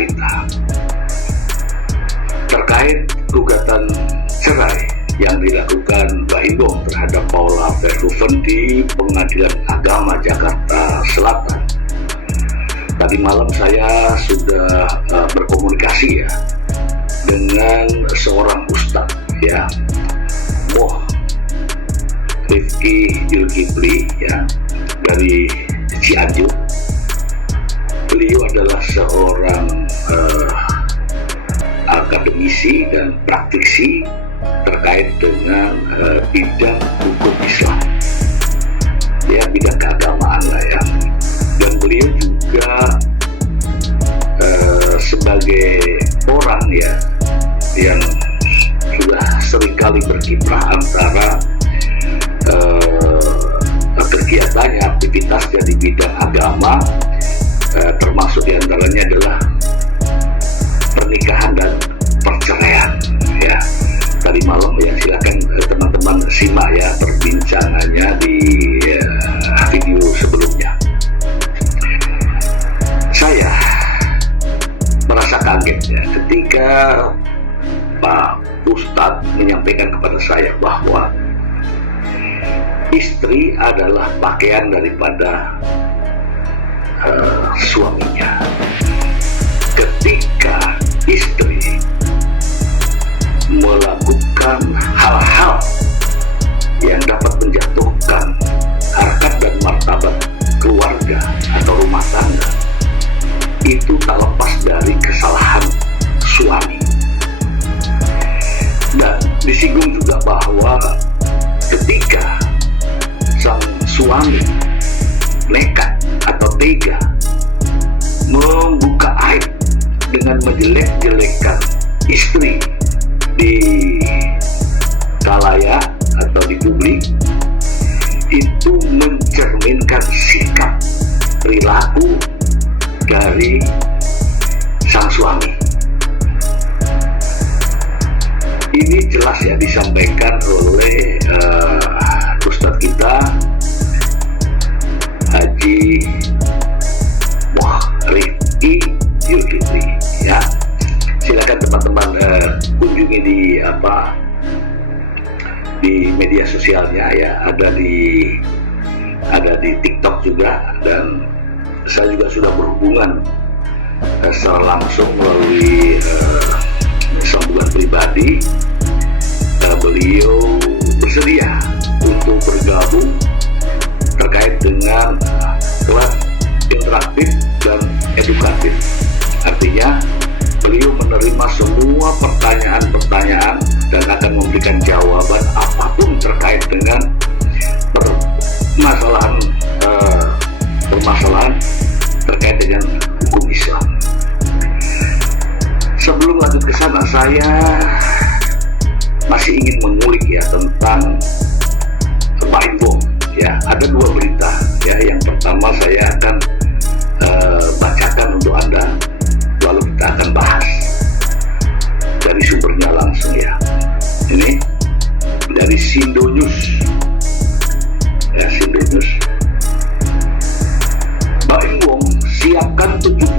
Carita terkait gugatan cerai yang dilakukan Mbak Imbong terhadap Paula Verhoeven di Pengadilan Agama Jakarta Selatan. Tadi malam saya sudah berkomunikasi ya dengan seorang ustadz ya, Rifki Zulkifli ya, dari Cianjur. Beliau adalah seorang akademisi dan praktisi terkait dengan bidang hukum Islam ya, bidang keagamaan lah ya. Dan beliau juga sebagai orang ya yang sudah seringkali berkiprah antara kegiatannya, aktivitasnya di bidang agama, termasuk diantaranya adalah pernikahan dan perceraian ya. Tadi malam ya, silakan teman-teman simak ya perbincangannya di video sebelumnya. Saya merasa kaget ya ketika Pak Ustadz menyampaikan kepada saya bahwa istri adalah pakaian daripada suaminya. Ketika istri melakukan hal-hal yang dapat menjatuhkan harkat dan martabat keluarga atau rumah tangga, itu tak lepas dari kesalahan suami. Dan disinggung juga bahwa ketika sang suami nekat atau tega membuka aib dengan menjelek-jelekan istri di khalayak atau di publik, itu mencerminkan sikap perilaku dari sang suami. Ini jelas ya disampaikan oleh Ustadz kita Haji Rifki Zulkifli ya. Silakan teman-teman kunjungi di media sosialnya ya, ada di TikTok juga, dan saya juga sudah berhubungan secara langsung melalui sambungan pribadi. Beliau bersedia untuk bergabung terkait dengan kelas interaktif dan edukatif. Artinya beliau menerima semua pertanyaan-pertanyaan dan akan memberikan jawaban apapun terkait dengan permasalahan terkait dengan hukum Islam. Sebelum lanjut ke sana, saya masih ingin mengulik ya tentang Mbak Imbong ya. Ada dua berita ya. Yang pertama saya akan bacakan untuk Anda, lalu kita akan bahas dari sumbernya langsung ya. Ini dari Sindonews ya, Sindonews. Mbak Imbong siapkan 71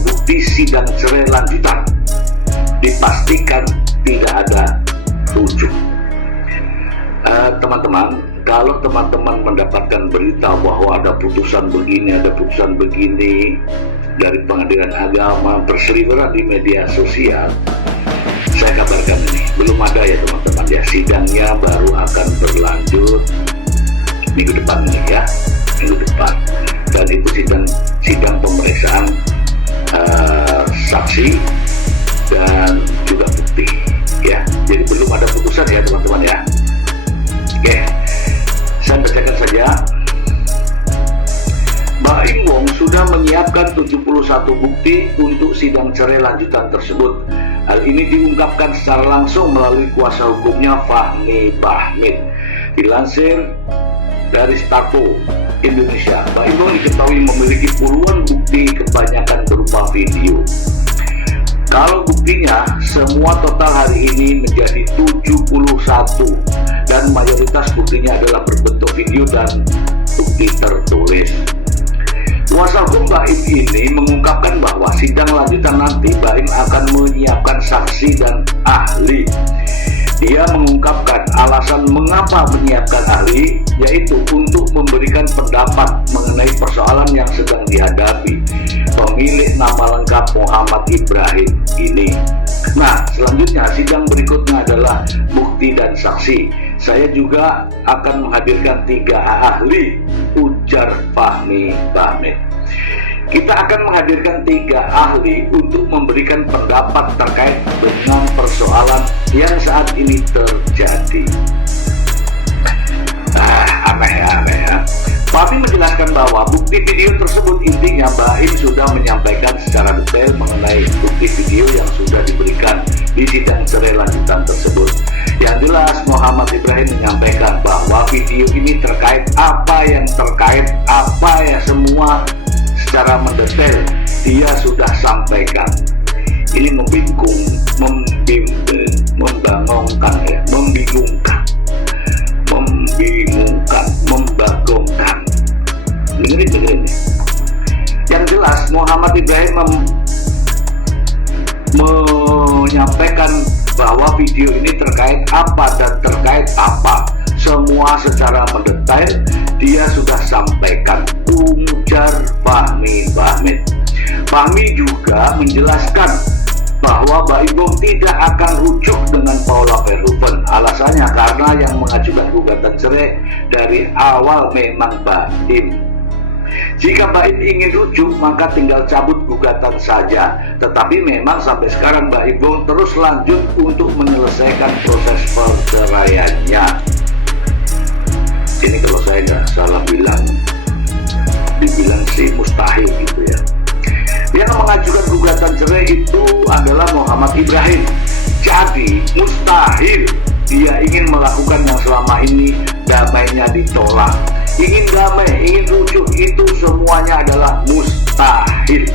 bukti sidang cerai lanjutan, dipastikan tidak ada rujuk. Teman-teman, kalau teman-teman mendapatkan berita bahwa ada putusan begini, ada putusan begini dari pengadilan agama berseliweran di media sosial, saya kabarkan ini belum ada ya teman-teman ya. Sidangnya baru akan berlanjut minggu depan ini ya, minggu depan. Dan itu sidang pemeriksaan saksi dan juga bukti ya. Jadi belum ada putusan ya teman-teman ya. Oke, saya bacakan saja. Mbak Imbong sudah menyiapkan 71 bukti untuk sidang cerai lanjutan tersebut. Hal ini diungkapkan secara langsung melalui kuasa hukumnya Fahmi Bahmid. Dilansir dari Starto Indonesia, Mbak Imbong diketahui memiliki puluhan bukti, kebanyakan berupa video. Kalau buktinya, semua total hari ini menjadi 71 dan mayoritas buktinya adalah berbentuk video dan bukti tertulis. Kuasa hukum Baim ini mengungkapkan bahwa sidang lanjutan nanti Baim akan menyiapkan saksi dan ahli. Dia mengungkapkan alasan mengapa menyiapkan ahli, yaitu untuk memberikan pendapat mengenai persoalan yang sedang dihadapi pemilik nama lengkap Muhammad Ibrahim ini. Nah, selanjutnya sidang berikutnya adalah bukti dan saksi. Saya juga akan menghadirkan 3 ahli, ujar Fahmi Bahmid. Kita akan menghadirkan 3 ahli untuk memberikan pendapat terkait dengan persoalan yang saat ini terjadi. Aneh ya. Fahmi menjelaskan bahwa bukti video tersebut intinya Baim sudah menyampaikan secara detail mengenai bukti video yang sudah diberikan di sidang cerai lanjutan tersebut. Yang jelas Muhammad Ibrahim menyampaikan bahwa video ini terkait apa ya semua secara mendetail dia sudah sampaikan. Ini membingungkan, membagongkan. Dengerin. Yang jelas Muhammad Ibrahim menyampaikan bahwa video ini terkait apa dan terkait apa. Semua secara mendetail dia sudah sampaikan, ujar Fahmi Bahmid. Fahmi juga menjelaskan bahwa Baim Bong tidak akan rujuk dengan Paula Verhoeven. Alasannya karena yang mengajukan gugatan cerai dari awal memang Baim. Jika Baim ingin rujuk maka tinggal cabut gugatan saja. Tetapi memang sampai sekarang Baim Bong terus lanjut untuk menyelesaikan proses perceraiannya. Ini kalau saya nggak salah dibilang sih mustahil gitu ya. Yang mengajukan gugatan cerai itu adalah Muhammad Ibrahim. Jadi mustahil dia ingin melakukan yang selama ini damainya ditolak. Ingin damai, ingin rujuk, itu semuanya adalah mustahil,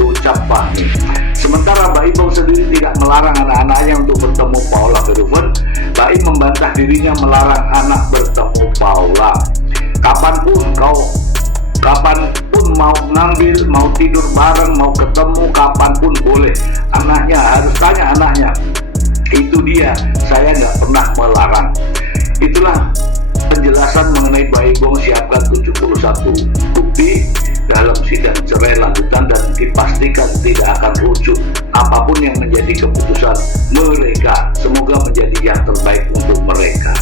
ucap Fahmi. Sementara Baim Bong sendiri tidak melarang anak-anaknya untuk bertemu Paula Verhoeven. Baim membantah dirinya melarang anak bertemu Paula. Kapanpun mau ngambil, mau tidur bareng, mau ketemu, kapanpun boleh. Anaknya harus tanya anaknya. Itu dia, saya nggak pernah melarang. Itulah penjelasan mengenai Baim Bong siapkan 71 bukti dalam sidang cerai lanjutan dan dipastikan tidak akan rujuk apapun yang menjadi keputusan mereka. Semoga menjadi yang terbaik untuk mereka.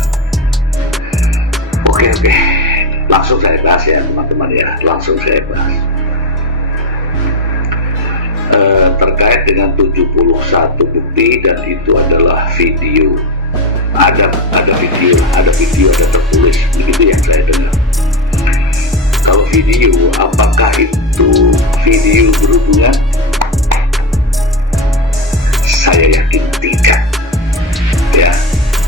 Oke. Langsung saya bahas ya teman-teman ya. Terkait dengan 71 bukti dan itu adalah video. Ada video, ada tertulis, begitu yang saya dengar. Kalau video, apakah itu video berhubungan? Saya yakin tidak. Ya,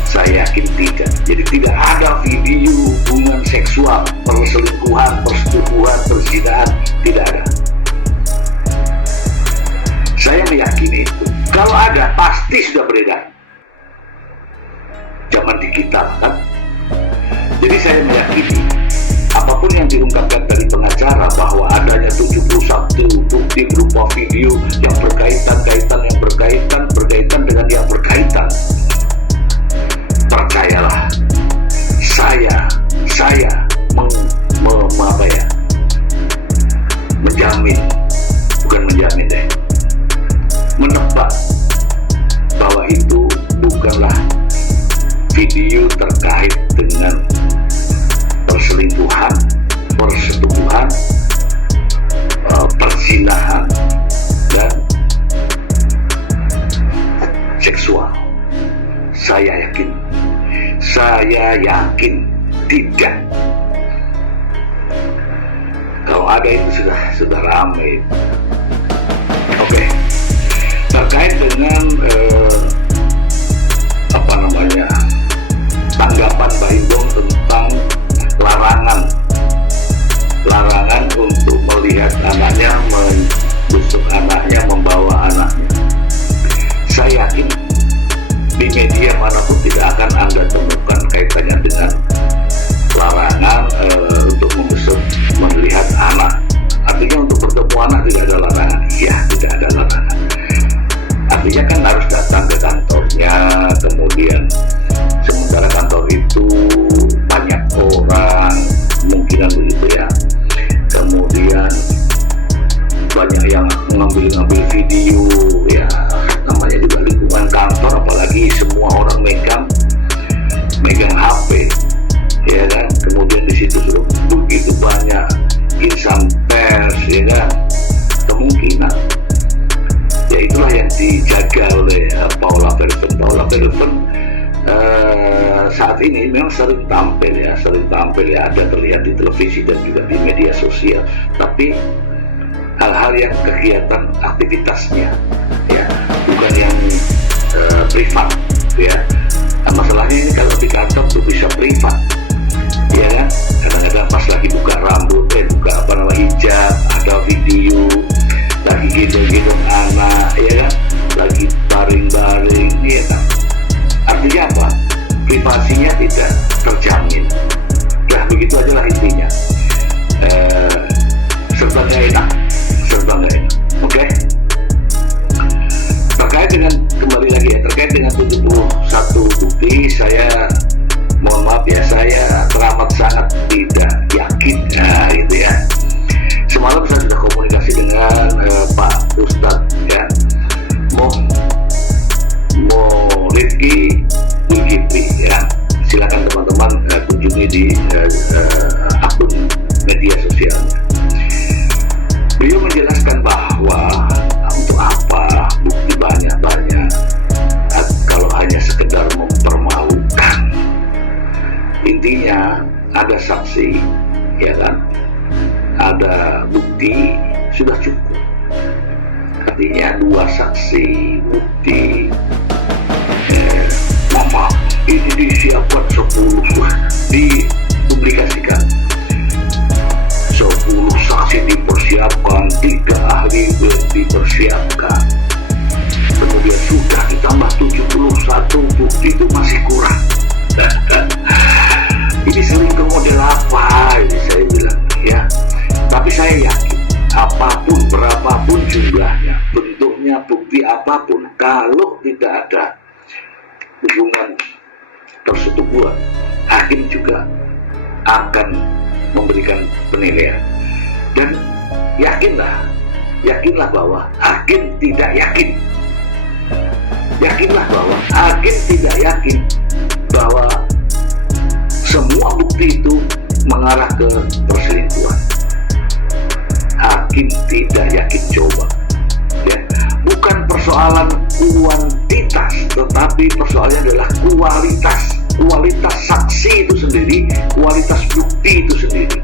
saya yakin tidak. Jadi tidak ada video hubungan seksual, perselingkuhan, persetubuhan, perzinahan, tidak ada. Saya meyakini itu. Kalau ada, pasti sudah beredar. Zaman digital kan. Jadi saya meyakini apapun yang diungkapkan dari pengacara bahwa adanya 71 bukti berupa video yang berkaitan dengan yang berkaitan, percayalah, saya menebak bahwa itu bukanlah video terkait dengan perselingkuhan, persetubuhan, perzinahan, dan seksual. Saya yakin tidak. Kalau ada itu sudah ramai. Oke. Terkait dengan tanggapan Baim Bong tentang larangan untuk melihat anaknya, membesuk anaknya, membawa anaknya. Saya yakin di media manapun tidak akan Anda temukan kaitannya dengan larangan untuk membesuk, melihat anak. Artinya saat ini memang sering tampil ya, ada terlihat di televisi dan juga di media sosial, tapi hal-hal yang kegiatan aktivitasnya ya, bukan yang privat ya. Nah, masalahnya ini kalau di kantor tuh bisa privat ya kan, kadang-kadang pas lagi buka rambut, buka hijab, ada video lagi gendong-gendong anak ya kan, lagi baring-baring ya kan. Artinya apa? Privasinya tidak terjamin. Nah, begitu aja lah intinya. Serba nggak enak. Oke? Kembali lagi ya, terkait dengan 71 bukti, saya mohon maaf ya, saya teramat sangat tidak yakin. Nah, gitu ya. Semalam saya sudah komunikasi dengan Pak Ustadz ya, Mo Rifki Zulkifli ya. Silakan teman-teman kunjungi di akun media sosialnya. Beliau menjelaskan bahwa untuk apa bukti banyak-banyak kalau hanya sekedar mempermalukan. Intinya ada saksi ya kan, ada bukti sudah cukup. Artinya 2 saksi bukti, mama ini disiapkan 10 dipublikasikan, 10 saksi dipersiapkan, 3 ahli dipersiapkan, kemudian sudah ditambah 71 bukti, itu masih kurang. Ini sering ke model apa ini saya bilang ya. Tapi saya yakin apapun, berapapun jumlahnya, bentuknya, bukti apapun, kalau tidak ada hubungan persetubuhan, hakim juga akan memberikan penilaian. Dan yakinlah bahwa hakim tidak yakin. Yakinlah bahwa hakim tidak yakin bahwa semua bukti itu mengarah ke perselingkuhan. Hakim tidak yakin coba ya. Bukan persoalan kuantitas, tetapi persoalannya adalah kualitas saksi itu sendiri, kualitas bukti itu sendiri.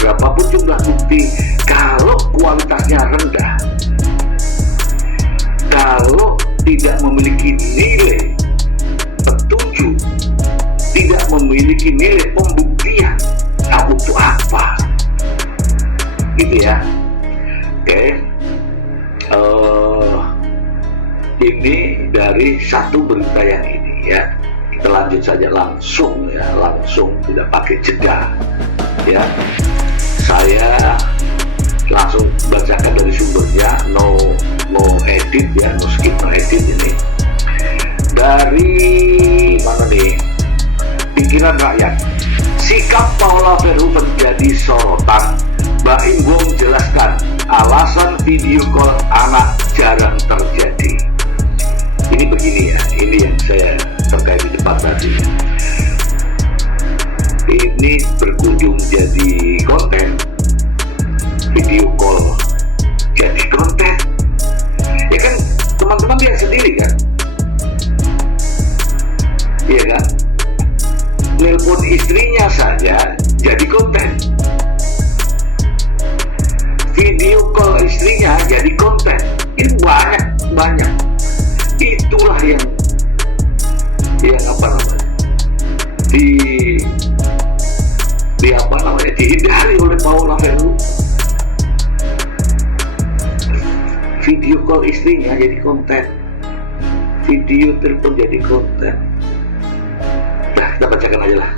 Berapapun jumlah bukti, kalau kualitasnya rendah, kalau tidak memiliki nilai petunjuk, tidak memiliki nilai pembuktian, nah untuk apa? Gitu ya. Oke. Ini dari satu berita yang ini ya. Kita lanjut saja langsung tidak pakai jeda ya. Saya langsung bacakan dari sumbernya, no edit ya, no skip, no edit ini. Dari mana nih? Pikiran Rakyat. Sikap Paula Verhoeven menjadi sorotan. Mbak Imbong jelaskan alasan video call anak jarang terjadi. Ini begini ya, ini yang saya terkait di depan tadi. Ini berkunjung jadi konten, video call jadi konten. Ya kan, teman-teman lihat sendiri kan? Iya kan? Nelpon istrinya saja jadi konten. Video call istrinya jadi konten. Ini banyak. Itulah yang apa namanya? Dihindari oleh Paula Verhoeven. Video call istrinya jadi konten. Video telepon jadi konten. Nah, kita bacakan aja lah.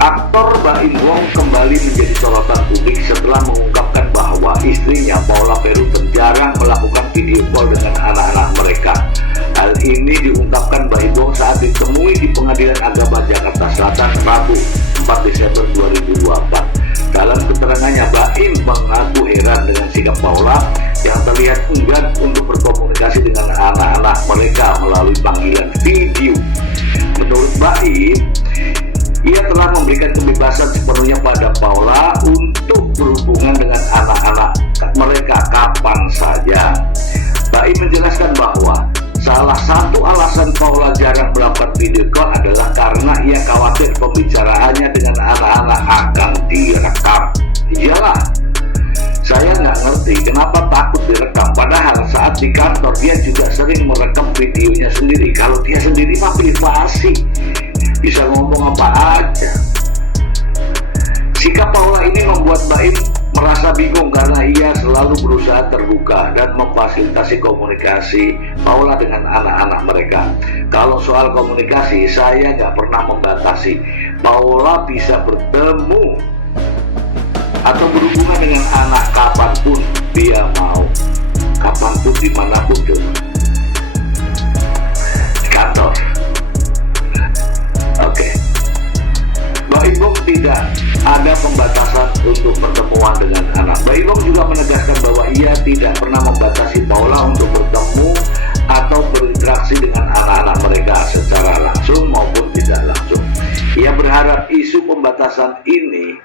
Aktor Mbak Imbong kembali menjadi sorotan publik setelah mengungkapkan bahwa istrinya Paula Verhoeven jarang melakukan video call dengan anak-anak mereka. Hal ini diungkapkan Mbak Imbong saat ditemui di Pengadilan Agama Jakarta Selatan Rabu 4 Desember 2024. Dalam keterangannya, Mbak Im mengaku heran dengan sikap Paula yang terlihat enggan untuk berkomunikasi dengan anak-anak mereka melalui panggilan video. Menurut Mbak Im, ia telah memberikan kebebasan sepenuhnya pada Paula untuk berhubungan dengan anak-anak mereka kapan saja. Mbak Im menjelaskan bahwa salah satu alasan Paula saat di kantor dia juga sering merekam videonya sendiri. Kalau dia sendiri mah privasi, bisa ngomong apa aja. Sikap Paula ini membuat Mbak Im merasa bingung karena ia selalu berusaha terbuka dan memfasilitasi komunikasi Paula dengan anak-anak mereka. Kalau soal komunikasi, saya nggak pernah membatasi. Paula bisa bertemu atau berhubungan dengan anak kapanpun dia mau, kapanpun, dimanapun juga. Di kantor. Oke. Mbak Imbong tidak ada pembatasan untuk pertemuan dengan anak. Mbak Imbong juga menegaskan bahwa ia tidak pernah membatasi Paula untuk bertemu atau berinteraksi dengan anak-anak mereka secara langsung maupun tidak langsung. Ia berharap isu pembatasan ini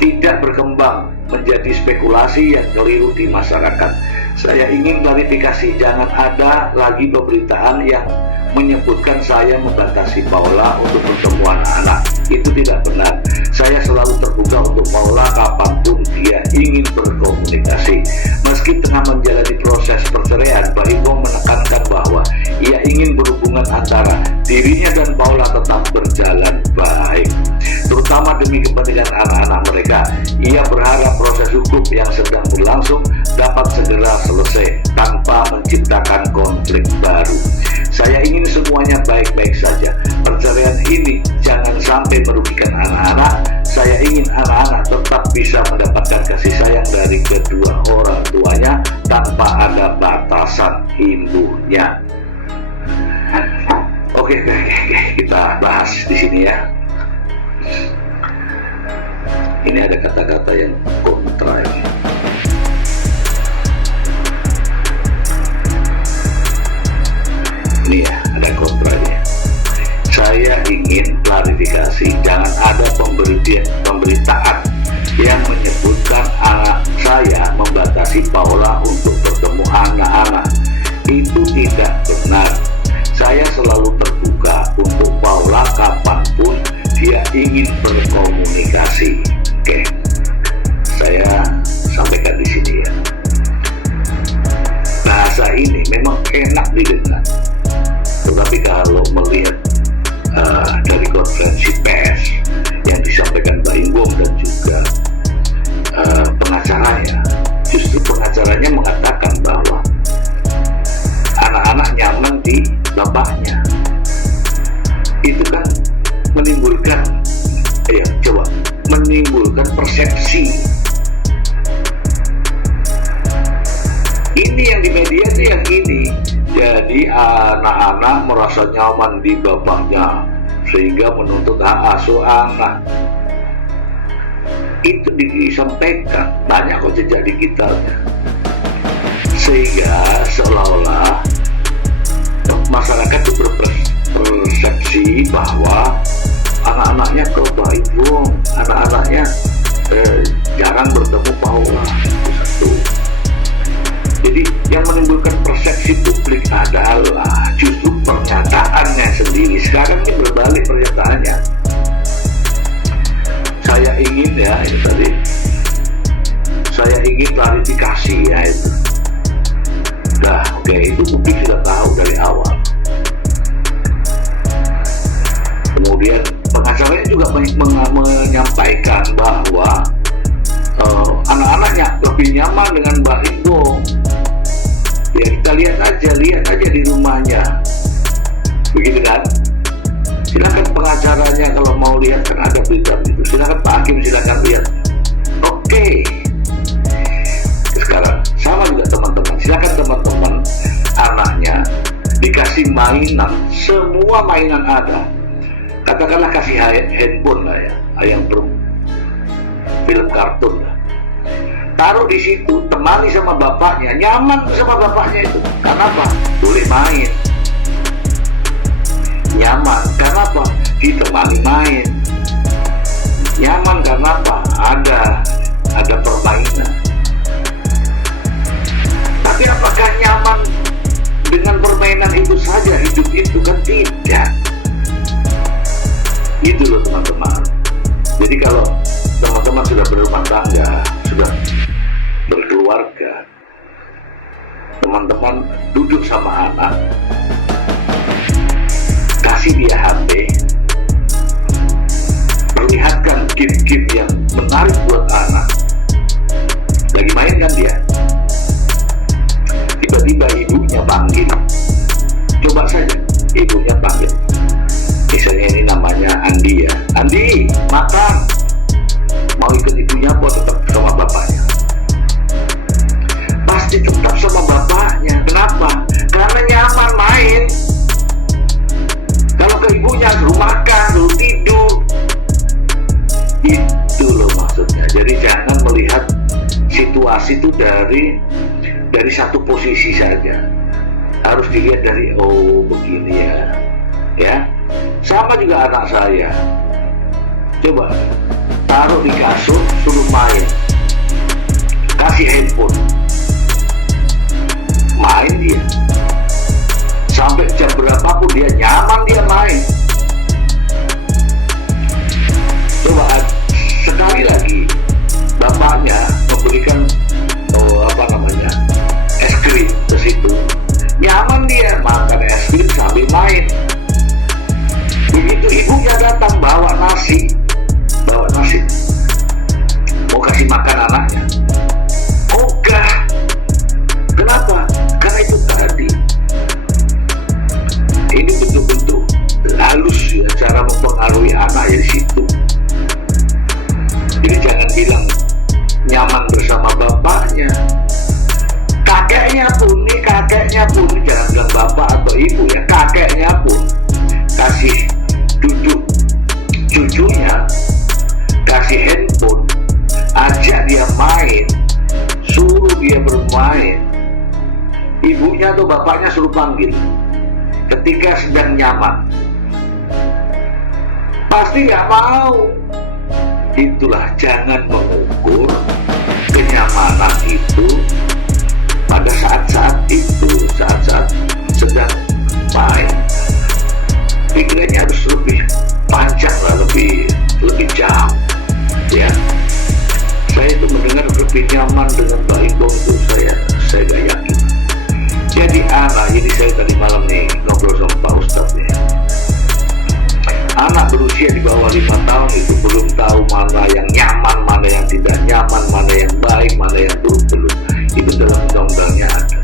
tidak berkembang menjadi spekulasi yang keliru di masyarakat. Saya ingin klarifikasi, jangan ada lagi pemberitaan yang menyebutkan saya membatasi Paula untuk bertemu anak-anak. Itu tidak benar. Saya selalu terbuka untuk Paula kapanpun dia ingin berkomunikasi. Meski tengah menjalani proses perceraian, Mbak Imbong menekankan bahwa ia ingin berhubungan antara dirinya dan Paula tetap berjalan baik, terutama demi kepentingan anak-anak mereka. Ia berharap proses hukum yang sedang berlangsung dapat segera selesai tanpa menciptakan konflik baru. Saya ingin semuanya baik-baik saja. Perceraian ini jangan sampai merugikan anak-anak. Saya ingin anak-anak tetap bisa mendapatkan kasih sayang dari kedua orang tuanya tanpa ada batasan, imbuhnya. Oke, kita bahas di sini ya. Ini ada kata-kata yang kontra ini. Ini ya, ada kontranya. Saya ingin klarifikasi, jangan ada pemberitaan yang menyebutkan anak saya membatasi Paula untuk bertemu anak-anak. Itu tidak benar. Saya selalu terbuka untuk Paula kapanpun dia ingin berkomunikasi. Oke, saya sampaikan di sini ya. Bahasa ini memang enak didengar, tetapi kalau melihat dari konferensi pers yang disampaikan Mbak Imbong dan juga pengacaranya, justru pengacaranya mengatakan bahwa anak-anak nyaman di bapaknya. Itu kan menimbulkan persepsi. Ini yang di media itu yang ini. Jadi anak-anak merasa nyaman di bapaknya sehingga menuntut hak asuh anak. Itu disampaikan, banyak kok jejak digitalnya. Sehingga seolah-olah masyarakat itu berpersepsi bahwa anak-anaknya ke Mbak Imbong, anak-anaknya jarang bertemu Paula. Satu. Jadi yang menimbulkan persepsi publik adalah justru pernyataannya sendiri. Sekarang ini berbalik pernyataannya. Saya ingin ya, ini tadi saya ingin klarifikasi ya itu. Nah, oke, itu publik sudah tahu dari awal. Kemudian pengacaranya juga menyampaikan bahwa anak-anaknya lebih nyaman dengan Mbak Imbong. Ya kita lihat aja di rumahnya, begitu kan? Silakan pengacaranya kalau mau lihat, kan ada berita itu. Silakan Pak Hakim, silakan lihat. Oke. Sekarang sama juga teman-teman, silakan teman-teman anaknya dikasih mainan, semua mainan ada. Katakanlah kasih handphone lah ya, yang film kartun lah. Taruh di situ, temani sama bapaknya, nyaman sama bapaknya itu. Kenapa? Boleh main. Nyaman, karena apa? Ditemani main. Nyaman karena apa? Ada permainan. Tapi apakah nyaman dengan permainan itu saja hidup itu? Kan tidak. Itu loh teman-teman. Jadi kalau teman-teman teman-teman sudah berumah tangga, sudah berkeluarga, teman-teman duduk sama anak, kasih dia HP, perlihatkan game-game yang menarik buat anak. Lagi main kan dia, tiba-tiba ibunya panggil. Coba saja ibunya panggil, misalnya ini namanya Andi ya, Andi makan, mau ikut ibunya apa tetap sama bapaknya? Pasti tetap sama bapaknya. Kenapa? Karena nyaman main. Kalau ke ibunya suruh makan, suruh tidur, itu loh maksudnya. Jadi jangan melihat situasi itu dari satu posisi saja, harus dilihat dari oh begini ya. Sama juga anak saya, coba taruh di kasur, suruh main, kasih handphone, main dia sampai jam berapapun dia nyaman, dia main. Coba sekali lagi bapaknya memberikan es krim ke situ, nyaman dia makan es krim sambil main. Begitu ibunya datang bawa nasi, mau kasih makan anaknya, ogah. Kenapa? Karena itu tadi, ini bentuk-bentuk halus ya, cara mempengaruhi anak ya di situ. Jadi jangan bilang nyaman bersama bapaknya. Kakeknya pun jangan bilang bapak atau ibu ya, kakeknya pun kasih duduk cucunya, kasih handphone, ajak dia main, suruh dia bermain. Ibunya atau bapaknya suruh panggil ketika sedang nyaman, pasti nggak mau. Itulah, jangan mengukur kenyamanan itu pada saat-saat itu, saat-saat sedang main. Pikirannya harus lebih panjang lah, lebih jauh ya. Saya itu mendengar lebih nyaman dengan Pak Imbong itu saya gak yakin. Jadi saya tadi malam nih ngobrol sama Pak Ustadz ya, anak berusia di bawah 5 tahun itu belum tahu mana yang nyaman, mana yang tidak nyaman, mana yang baik, mana yang buruk, belum. Itu dalam undang-undangnya ada.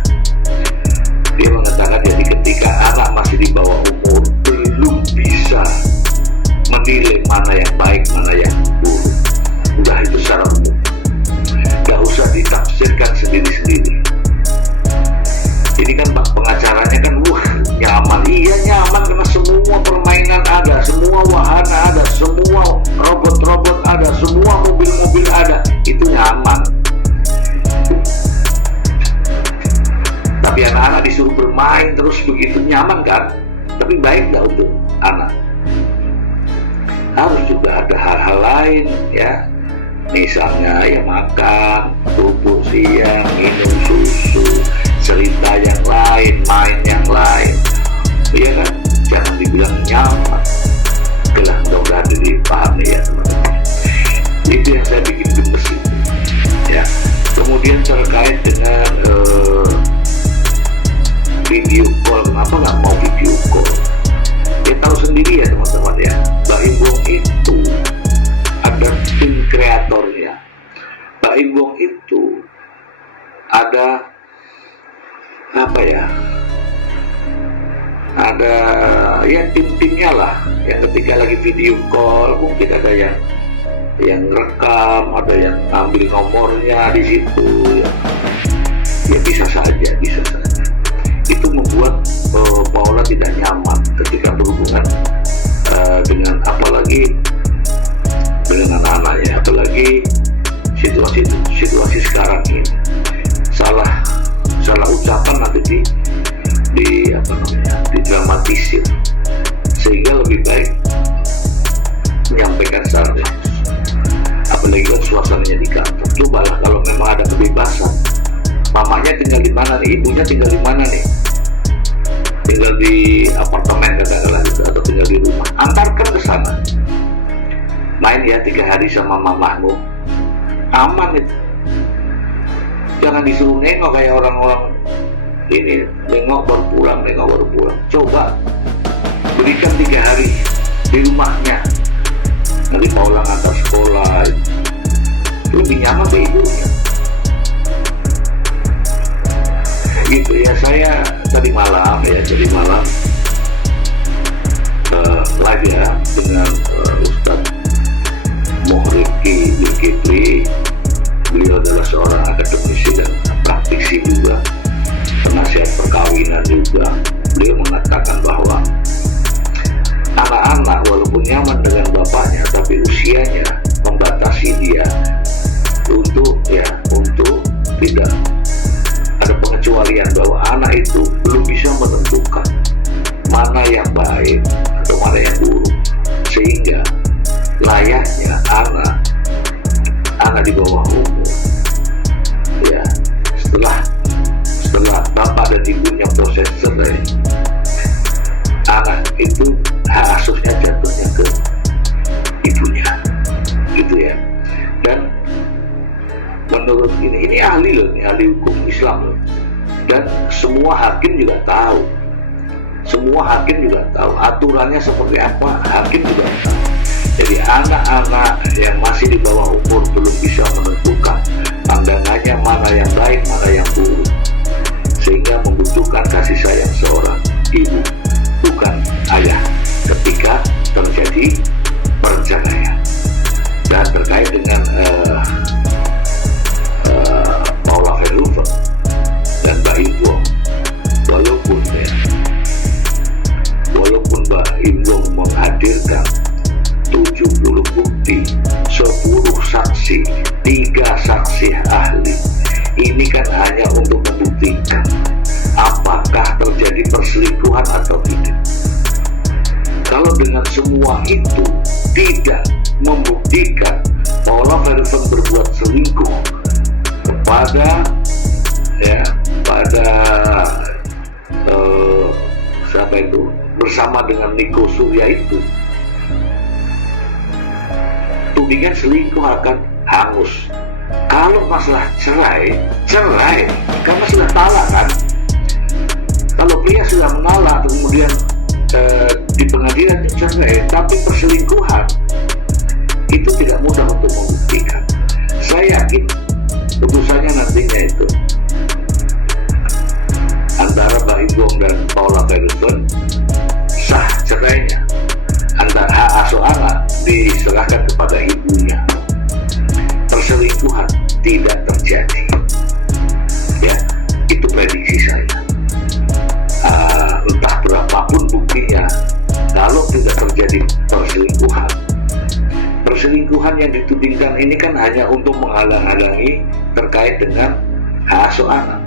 Dia mengatakan jadi ketika anak masih di bawah umur belum bisa menilai mana yang baik, mana yang buruk. Udah itu secara umum, gak usah ditafsirkan sendiri-sendiri. Ini kan pengacaranya kan nyaman. Iya nyaman karena semua permainan ada, semua wahana ada, semua robot-robot ada, semua mobil-mobil ada. Itu nyaman. Tapi anak-anak disuruh bermain terus begitu, nyaman kan? Tapi baik gak untuk anak? Harus juga ada hal-hal lain ya. Misalnya ya makan, bubuk siang, minum susu, cerita yang lain, main yang lain, iya kan? Jangan dibilang nyaman. Okelah, mudah-mudahan dipahami ya teman-teman. Itu yang saya bikin gemes itu ya. Kemudian terkait dengan video call, kenapa nggak mau video call? Ya tahu sendiri ya teman-teman ya, Mbak Imbong itu ada tim kreatornya. Mbak Imbong itu ada apa ya, ada ya tim-timnya lah, yang ketika lagi video call mungkin ada yang rekam, ada yang ambil nomornya di situ ya bisa saja. Itu membuat Paula tidak nyaman ketika berhubungan dengan apalagi dengan anak-anaknya, apalagi situasi sekarang ini. Salah ucapan nanti didramatisir, sehingga lebih baik menyampaikan secara langsung. Apalagi kan suasananya di kantor. Cobalah kalau memang ada kebebasan, mamanya tinggal di mana nih, ibunya tinggal di mana nih, tinggal di apartemen katakanlah gitu, atau tinggal di rumah, antarkan ke sana, main ya 3 hari sama mamahmu, aman itu. Jangan disuruh nengok kayak orang-orang ini, nengok baru pulang. Coba berikan 3 hari di rumahnya, nanti Paula ngantar sekolah, lebih nyaman ke ibunya. Gitu ya. Saya tadi malam live ya dengan Ustadz Muhriki Zulkifli. Beliau adalah seorang akademisi dan praktisi juga, penasihat perkawinan juga. Beliau mengatakan bahwa anak-anak walaupun nyaman dengan bapaknya, tapi usianya membatasi dia untuk tidak ada pengecualian, bahwa anak itu belum bisa menentukan mana yang baik atau mana yang buruk, sehingga layaknya anak di bawah umur ya, setelah bapak dan ibunya proses cerai, anak itu hak asuhnya jatuhnya ke ibunya, gitu ya. Dan menurut ini ahli loh, ini ahli hukum Islam loh, dan semua hakim juga tahu aturannya seperti apa, hakim juga tahu. Jadi anak-anak yang masih di bawah umur belum bisa menentukan pandangannya mana yang baik, mana yang buruk, sehingga membutuhkan kasih sayang seorang ibu, bukan ayah, ketika terjadi perceraian. Dan terkait dengan Paula Verhoeven dan Mbak Imbong, walaupun Mbak Imbong menghadirkan 70 bukti, 10 saksi, 3 saksi ahli, ini kan hanya untuk membuktikan apakah terjadi perselingkuhan atau tidak. Kalau dengan semua itu tidak membuktikan Paula Verhoeven berbuat selingkuh bersama dengan Niko Surya itu, tudingan selingkuh akan hangus. Kalau masalah cerai karena sudah talak kan. Kalau pria sudah menolak kemudian di pengadilan cerai, tapi perselingkuhan itu tidak mudah untuk membuktikan. Saya yakin putusannya nantinya itu antara Mbak Imbong dan Paula Verhoeven sah cerainya, antara hak asuh anak diserahkan kepada ibunya, perselingkuhan tidak terjadi. Ya, itu prediksi saya. Entah berapapun buktinya, kalau tidak terjadi perselingkuhan yang ditudingkan ini kan hanya untuk menghalang-halangi terkait dengan hak asuh anak.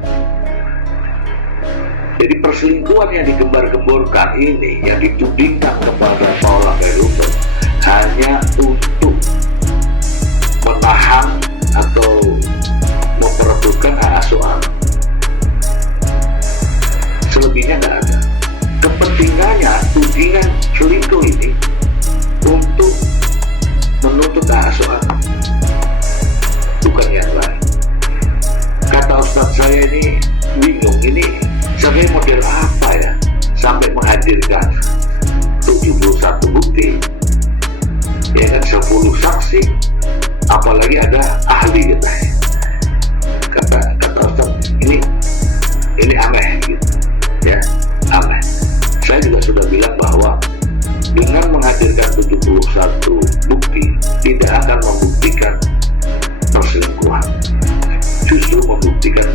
Jadi perselingkuhan yang digembar-gemborkan ini, yang ditudingkan kepada Paula Verhoeven, hanya untuk menahan atau memperebutkan hak asuh anak. Selebihnya tidak ada. Kepentingannya tudingan selingkuh ini untuk menuntut hak asuh anak, bukan yang lain. Kata Ustadz saya ini bingung, ini sebagai model apa ya sampai menghadirkan 71 bukti, ya kan, 10 saksi, apalagi ada ahli katanya. Kata Ustadz ini aneh gitu ya, aneh. Saya juga sudah bilang bahwa dengan menghadirkan 71 bukti tidak akan membuktikan perselingkuhan, justru membuktikan